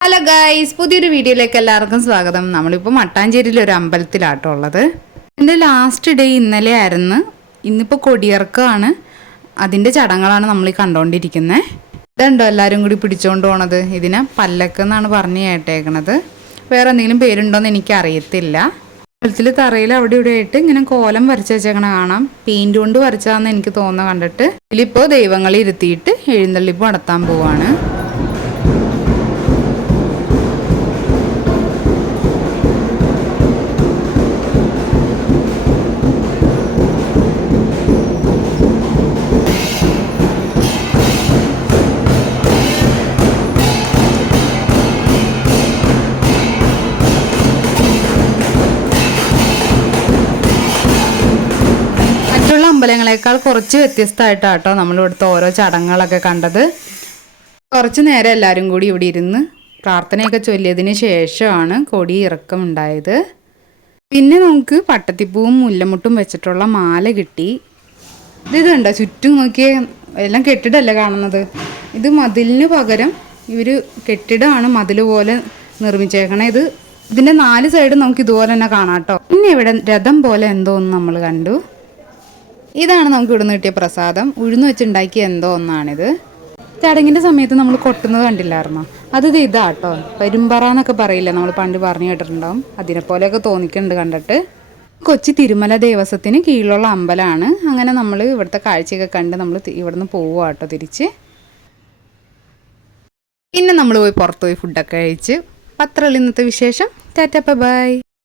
Hello guys പുതിയൊരു വീഡിയോയിലേക്ക് എല്ലാവർക്കും സ്വാഗതം. നമ്മളിപ്പോൾ മട്ടാഞ്ചേരിയിൽ ഒരു അമ്പലത്തിലാട്ടോ ഉള്ളത്. എന്റെ ലാസ്റ്റ് ഡേ ഇന്നലെ ആയിരുന്നു. ഇന്നിപ്പോൾ കൊടിയിറക്കമാണ് അതിന്റെ ചടങ്ങുകളാണ് നമ്മൾ ഈ കണ്ടുകൊണ്ടിരിക്കുന്നത് ഇതുണ്ടോ എല്ലാവരും കൂടി പിടിച്ചുകൊണ്ട് പോണത്? ഇതിനെ പല്ലക്ക് എന്നാണ് പറഞ്ഞ് കേട്ടേക്കണത്. വേറെ എന്തെങ്കിലും പേരുണ്ടോയെന്ന് എനിക്ക് അറിയത്തില്ല അമ്പലത്തിൽ തറയിൽ അവിടെ ഇവിടെ ആയിട്ട് ഇങ്ങനെ കോലം വരച്ച് വെച്ചേക്കണ കാണാം. പെയിന്റ് കൊണ്ട് വരച്ചതാണെന്ന് എനിക്ക് തോന്നുന്നത് കണ്ടിട്ട്. ഇതിലിപ്പോൾ ദൈവങ്ങളെ ഇരുത്തിയിട്ട് എഴുന്നള്ളിപ്പ് നടത്താൻ പോവാണ്. അമ്പലങ്ങളെക്കാൾ കുറച്ച് വ്യത്യസ്തമായിട്ടാണ് കേട്ടോ നമ്മളിവിടുത്തെ ഓരോ ചടങ്ങുകളൊക്കെ കണ്ടത്. കുറച്ച് നേരം എല്ലാവരും കൂടി ഇവിടെ ഇരുന്ന് പ്രാർത്ഥനയൊക്കെ ചൊല്ലിയതിന് ശേഷമാണ് കൊടി ഇറക്കം ഉണ്ടായത്. പിന്നെ നമുക്ക് പട്ടത്തിപ്പൂവും മുല്ലമുട്ടും വെച്ചിട്ടുള്ള മാല കിട്ടി. ഇത് ഇതുണ്ടോ? ചുറ്റും നോക്കിയേ എല്ലാം കെട്ടിടമല്ല കാണുന്നത്? ഇത് മതിലിന് പകരം ഇവർ കെട്ടിടമാണ് മതിൽ പോലെ നിർമ്മിച്ചേക്കണേ. ഇത് ഇതിന്റെ നാല് സൈഡും നമുക്ക് ഇതുപോലെ തന്നെ കാണാം കേട്ടോ. പിന്നെ ഇവിടെ രഥം പോലെ എന്തോന്ന് നമ്മൾ കണ്ടു. ഇതാണ് നമുക്ക് ഇവിടുന്ന് കിട്ടിയ പ്രസാദം. ഉഴുന്ന് വെച്ചുണ്ടാക്കിയ എന്തോ ഒന്നാണിത്. ചടങ്ങിന്റെ സമയത്ത് നമ്മൾ കൊട്ടുന്നത് കണ്ടില്ലായിരുന്നോ? അത് ഇതാട്ടോ പെരുമ്പറ എന്നൊക്കെ പറയില്ല നമ്മൾ പണ്ട് പറഞ്ഞു കേട്ടിട്ടുണ്ടാവും. അതിനെപ്പോലെയൊക്കെ തോന്നിക്കുന്നുണ്ട് കണ്ടിട്ട്. കൊച്ചി തിരുമല ദേവസ്വത്തിന് കീഴിലുള്ള അമ്പലമാണ് അങ്ങനെ നമ്മൾ ഇവിടുത്തെ കാഴ്ചയൊക്കെ കണ്ട് നമ്മൾ ഇവിടുന്ന് പോവുക കേട്ടോ തിരിച്ച്. പിന്നെ നമ്മൾ പോയി പുറത്ത് പോയി ഫുഡൊക്കെ കഴിച്ച്. പത്രമുള്ള ഇന്നത്തെ വിശേഷം. ടാറ്റപ്പ ബൈ.